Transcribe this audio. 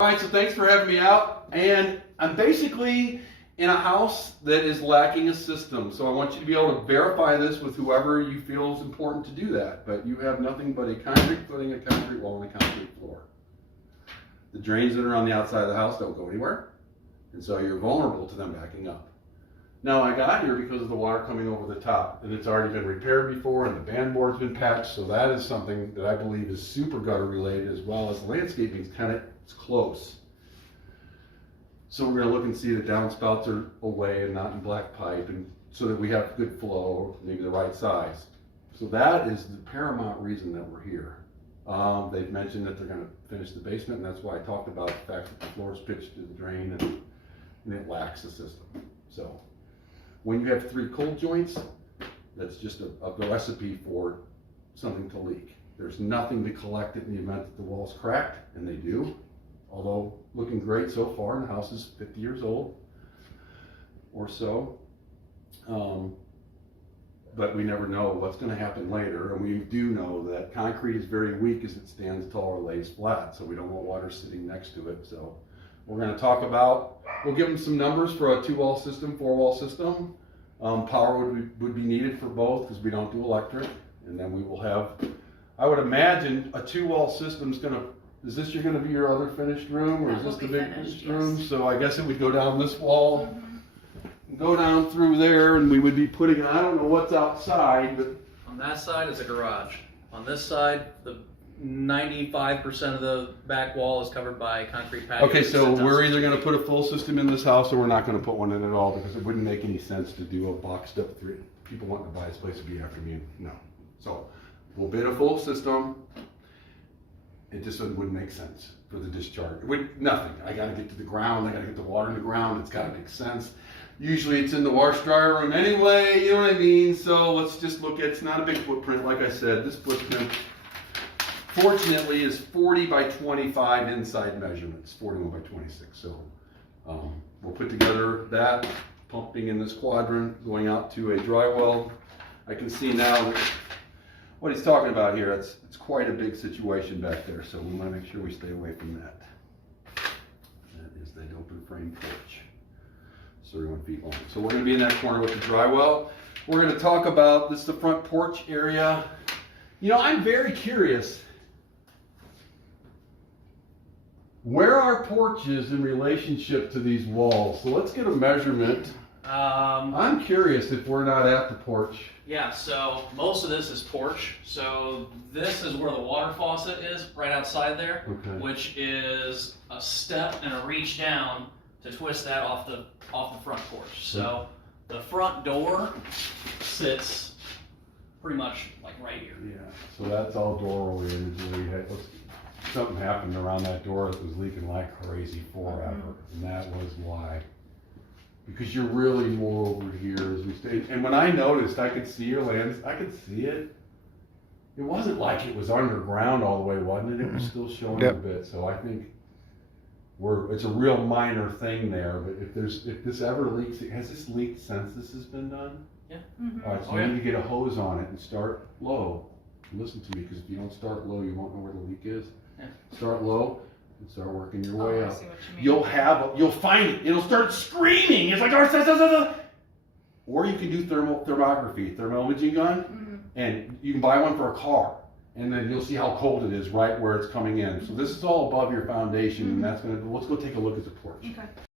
All right, so thanks for having me out. And I'm basically in a house that is lacking a system. So I want you to be able to verify this with whoever you feel is important to do that. But you have nothing but a concrete footing, a concrete wall, and a concrete floor. The drains that are on the outside of the house don't go anywhere. And so you're vulnerable to them backing up. Now I got here because of the water coming over the top, and it's already been repaired before, and the band board's been patched. So that is something that I believe is super gutter related, as well as the landscaping is it's close. So we're going to look and see that downspouts are away and not in black pipe, and so that we have good flow, maybe the right size. So that is the paramount reason that we're here. They've mentioned that they're going to finish the basement, and that's why I talked about the fact that the floor is pitched to the drain and it lacks a system. So when you have 3 cold joints, that's just a recipe for something to leak. There's nothing to collect it in the event that the wall's cracked, and they do. Although looking great so far, and the house is 50 years old or so. But we never know what's going to happen later, and we do know that concrete is very weak as it stands tall or lays flat, so we don't want water sitting next to it. So we're going to talk about, we'll give them some numbers for a 2-wall system, 4-wall system. Power would be needed for both because we don't do electric, and then we will have, I would imagine a 2-wall system is going to, is this going to be your other finished room, or is this the big finished room? Yes. So I guess it would go down this wall, go down through there, and we would be putting, I don't know what's outside, but on that side is a garage. On this side, the 95% of the back wall is covered by concrete patio. Okay, so we're either going to put a full system in this house, or we're not going to put one in at all, because it wouldn't make any sense to do a boxed up 3. People wanting to buy this place would be after me. No. So we'll bid a full system. It just wouldn't make sense for the discharge. Nothing. I got to get to the ground. I got to get the water in the ground. It's got to make sense. Usually it's in the wash dryer room anyway. You know what I mean? So let's just look at. It's not a big footprint, like I said. This footprint, fortunately, is 40 by 25 inside measurements. 41 by 26. So we'll put together that pumping in this quadrant, going out to a dry well. I can see now what he's talking about here. It's quite a big situation back there, so we want to make sure we stay away from that. That is that open frame porch, 31 feet long. So we're going to be in that corner with the dry well. We're going to talk about this, the front porch area. You know, I'm very curious. Where are porches in relationship to these walls? So let's get a measurement. I'm curious if we're not at the porch. Yeah, so most of this is porch. So this is where the water faucet is, right outside there, okay, which is a step and a reach down to twist that off the front porch. So the front door sits pretty much like right here. Yeah, so that's all door oriented. Something happened around that door that was leaking like crazy forever, and that was why. Because you're really more over here as we stayed. And when I noticed, I could see your lands. I could see it. It wasn't like it was underground all the way, wasn't it? It was still showing a bit. So I think it's a real minor thing there. But if this ever leaks, has this leaked since this has been done? Yeah. All right, so you need to get a hose on it and start low. Listen to me, because if you don't start low, you won't know where the leak is. Yeah. Start low. And start working your way up. I see what you mean. You'll find it. It'll start screaming. It's like, or you can do thermography, thermal imaging gun, and you can buy one for a car, and then you'll see how cold it is right where it's coming in. So this is all above your foundation, and that's let's go take a look at the porch. Okay.